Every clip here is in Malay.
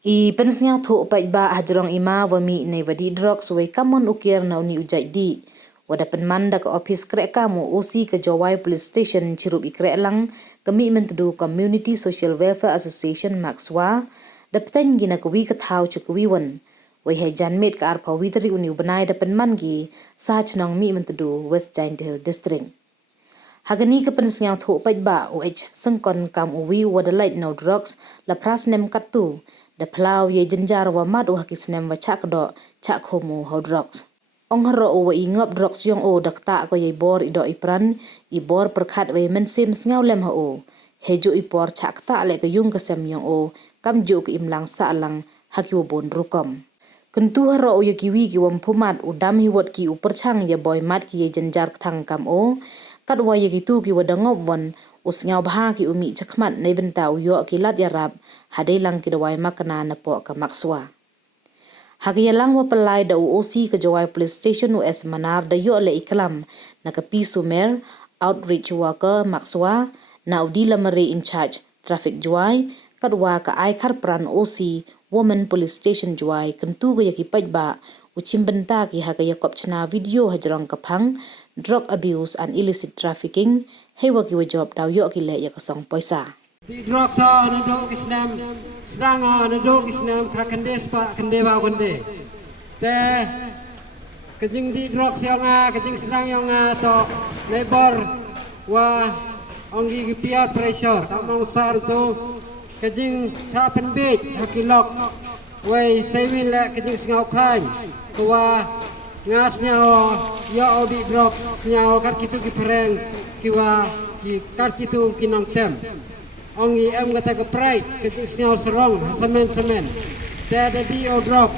I Pysñiawthooh ba hajrong ima wami nei wadi drugs way kamon ukir na uni ujai di. Wada penmanda ke office krek kamu osi ke Jawai Police Station cirup ikrek lang kami mentedu Community Social Welfare Association makswa dapten gina kewi kethau cekuwi wan. Way hai janmet ke arpa witri uni ubenai da penman gi sah cenong mi mentedu West Giant Hill District. Hagani ke Pysñiawthooh ba OH sengkon kam uwi wada lait no drugs la pras nem katu da plau ye jenjar wa mat wa kisnem wa chak do chak homo ho drugs. Ong haro wa ingop drugs yong o dakta ko ye bor ido ipran i bor perkhat wa mensim sngaw lem ho o. Hejo i por chak ta le ke yung kesem yong o kam jo ke imlang sa lang haki wa bon rukom. Kentu haro ye kiwi ki wam pumat udam hiwot ki uperchang ye boy mat ki ye jenjar kthang kam o. Kadwa ye gitu ki wadangop wan usngaw baha ki umi cakmat nei benta uyo ki lat yarap hadai lang ki dawai makana na po ka makswa. Hagi lang wa pelai da uosi ke Jawai Police Station US manar da yo le iklam na ka Pisumer outreach worker makswa na udila mari in charge traffic Jawai kadwa ka aikar pran OC Women Police Station Jawai kentu ga yaki ba uchim benta ki haga yakop chna video hajrong kapang drug abuse and illicit trafficking hewa ki wajawab daw yo ki le yakasong poisa. Di drug sa nado kisnam sedang nado kisnam kakendes pa kendeva konde. Te kejing di drug sianga kejing sedang yang to neighbor wa onggi piat pressure tamang sar tu kejing chapen bit hakilok way sewin le kejing singau khan tua ngasnya yo audi drug nya kar kitu ki pereng kiwa ki kar kitu kinong tem ongi em kata ke pride kejing singau serong semen te ada di drug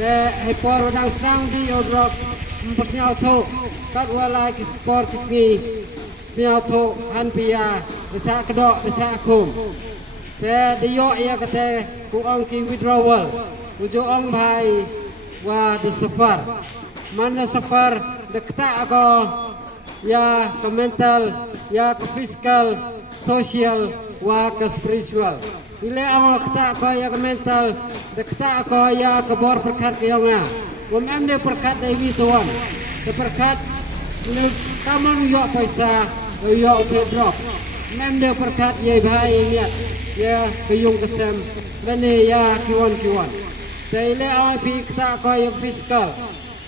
te hepor udang sedang di drug Pysñiawthooh kat wala ki sport kisngi Pysñiawthooh han pia deca kedok deca kum te diyo ia kata ku ong ki withdrawal ujo ong bhai wa de safar mana safar dekta ako ya ke mental ya ke physical social wa ke spiritual ile awak kta ko ya ke mental dekta ako ya ke bor perkat ke yonga wam de perkat dewi tuan de perkat ni kamon yo paisa yo ke drop de perkat ye bhai niat ya keyung kesem lene ya kiwan Tele awak pi kta ko ya fiskal.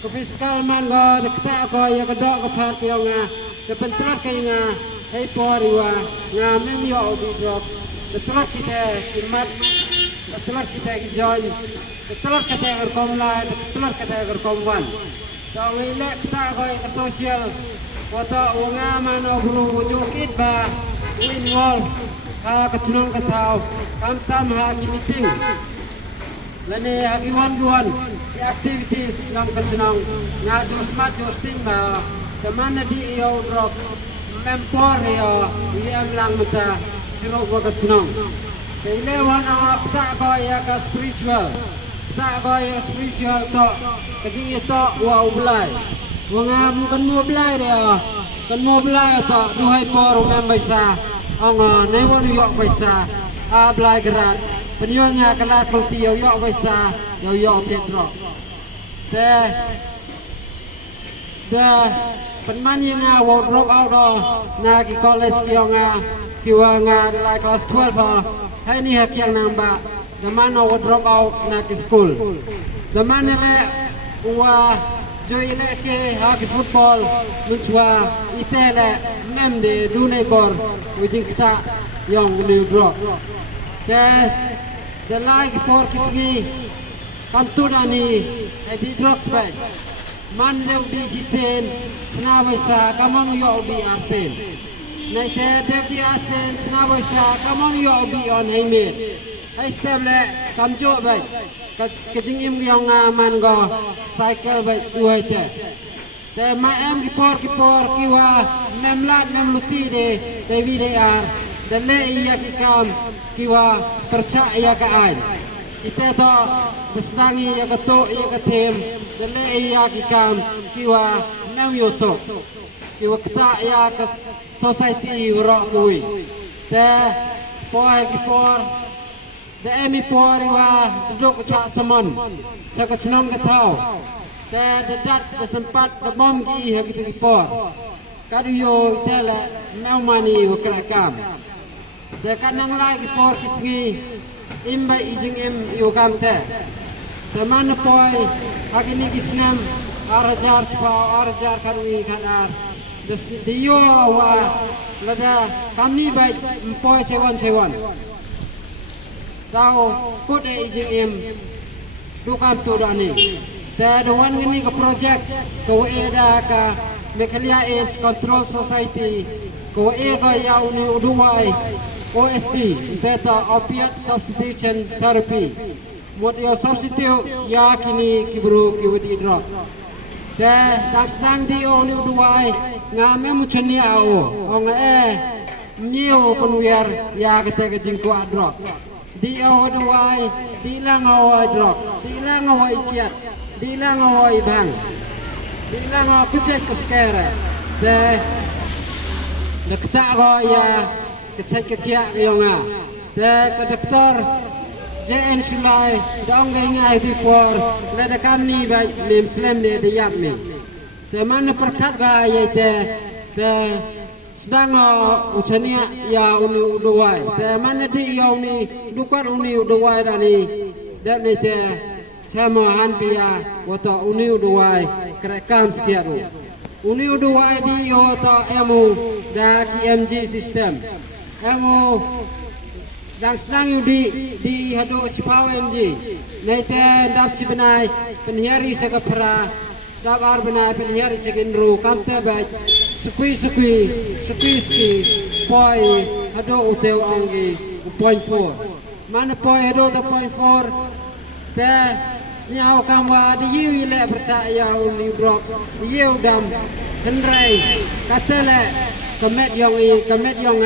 Ke fiskal man go kta ko ya kedok ke pat yo nga. De pentrot ke nga hei por wa nga mem yo di drop. De trot kita kimat. De trot kita join. De trot kita kom la, de trot kita kom wan. So we let kta ko ya social. Wata nga man obru jokit ba win wall. Ha kecunong ketau. Kam ha meeting. Lani hagiwan activities lang kasunang nga smart hosting ba kamana di iyo drop mempor iyo iyam lang mata sunong wa kasunang kaya wana pta ko ya ka spiritual to kajing ito wa ublay mga kan mo blay dia kan mo blay to duhay por membay sa ang naiwan yo paisa ablay gerak penyonya kelar pelti yo paisa yo tedro de penman yang wo drop out na ki college ki nga kiwa nga like class 12 hai ni hak yang namba the man wo drop out na ki school the man le wa joy le ke ha ki football luchwa itele nem de dune bor wijing kita yang new drugs the like for kisgi kamtunani di drugs bag man le bi jisen chna baisa kamon yo bi arsen nay te bi arsen chna baisa kamon yo bi on haimet hai stable kamjo bag kejing im yang man go cycle bag duai te ma em ki por kiwa nem luti de vi de ar de le iya ki kam kiwa percaya ka ai ite to besrangi ya ka to ya ka tem de le iya ki kam kiwa nem yo so kiwa kta ya ka society ro kui te por the emi pori wa duduk cak semon cak senong ketau the dat the sempat the bom ki ha gitu por kadu yo tela mau mani wa kerakam the kanang lai ki por kisngi imba ijing im yo kam te the man poi agini kisnam arajar pa arajar karui kanar the yo wa lada kamni bai poi sewan tao put e ijing im dukam tu dani te doan gini ke project ko eda ka Mekalia AIDS Control Society ko ega ya uni uduai OST teta opiate substitution therapy what your substitute ya kini kibru kiwadi drug te daksnang di uni uduai ngame muchani ao ong niu penwiar ya kete kejingku drugs di uduai di langawa drugs di langawa ikiat di langawa ibang di langawa kucek keskere de kthang ya kecek kekia yonga de ke doktor JN Sulai dong ngai di por le de kamni ba lim slem ne de yap ni de man perkat ga ye de sedang uchania ya uni uduai de man di yong ni dukat uni uduai dani de ni te chama han pia wato uni uduai kerekam sekiaru uni uduai di wato emu da KMG system emu dang senang di hado cipau MG nete dap cibenai penhiari sakapra dap ar benai penhiari segenru kamte baik sukui poi hado uteu anggi 0.4 mana poi hado 0.4 te senyau kamwa di yiu ile percaya uni drugs di yiu dam henrai katele kemet yong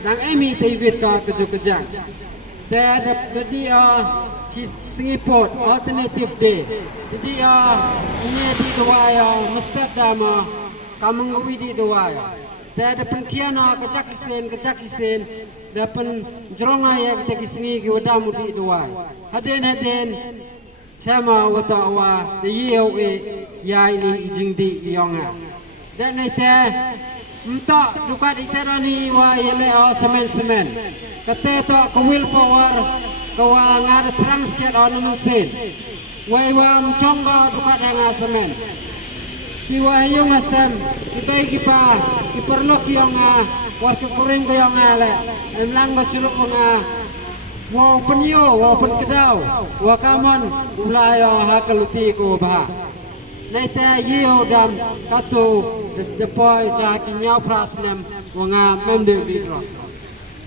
dang emi David ka kejang the dia Singapore alternative day dia ni di dua Amsterdam kamangwi di dua the penkiana kejaksisen dapen jeronga ya kita kisngi ki wadamu di dua haden sama watawa di yeu ya ini ijing di yonga dan nete Mta dukat iterani wa yele semen kate to ko willpower ko ngada transket on mesin wa mchonga dukat nga semen ki wa yung asam ki bai ki pa ki perlu ki yang war ke kuring ko yang ale emlang ko chulu ko nga wa penyo wa pen kedau wa kamon ulayo hakaluti ko ba nete yiu dam katu the boy jaki nyau prasnem wanga memde vidros